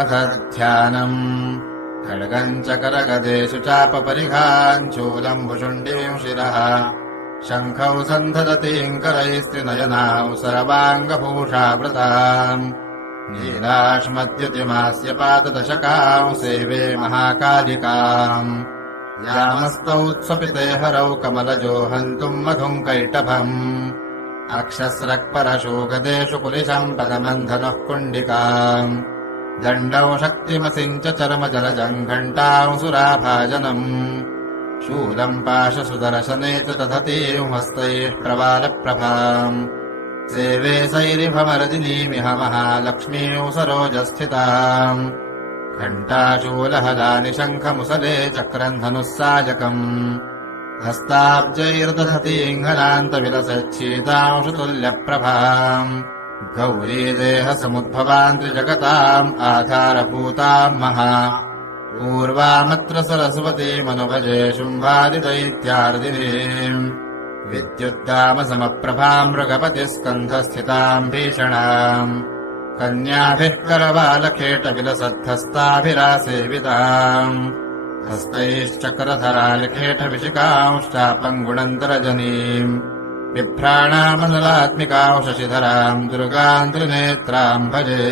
अथ ध्यानम् खड्गम् च करगदेषु चापपरिघान् शूलम् भुषुण्डीम् शिरः शङ्खौ सन्धदतीम् करैस्त्रिनयनाौ सर्वाङ्गभूषावृताम् नीलाश्मद्युतिमास्य पाददशकाम् सेवे महाकालिकाम् यामस्तौ स्वपिते हरौ कमलजो हन्तुम् मधुम् कैटभम् अक्षस्रक्परशोगदेषु कुलिशम् पदमन्धनः कुण्डिकाम् दण्डौ शक्तिमसिम् च चर्मजलजम् घण्टाम् सुराभाजनम् शूलम् पाशसुदर्शने च दधतीम् हस्तैः प्रवालप्रभाम् सेवे सैरिभमरदिनीमिह महालक्ष्मीम् सरोजस्थिताम् घण्टाशूलहलानि शङ्खमुसले चक्रम् धनुः सायकम् हस्ताब्जैर्दधतीम् हलान्तविलसच्छीताम् तुल्यप्रभाम् गौरी देहसमुद्भवाम् त्रिजगताम् आधारभूताम् महा पूर्वामत्र सरस्वतीमनुभजे शुम्भादिदैत्यार्दिनीम् विद्युद्दामसमप्रभाम् मृगपतिस्कन्धस्थिताम् भीषणाम् कन्याभिः करवालखेटविलसद्धस्ताभिरासेविताम् हस्तैश्चक्रधरालिखेटविशिकांश्चापम् गुणन्तरजनीम् बिभ्राणामनलात्मिकाम् शशिधराम् दुर्गाम् त्रिनेत्राम् भजे।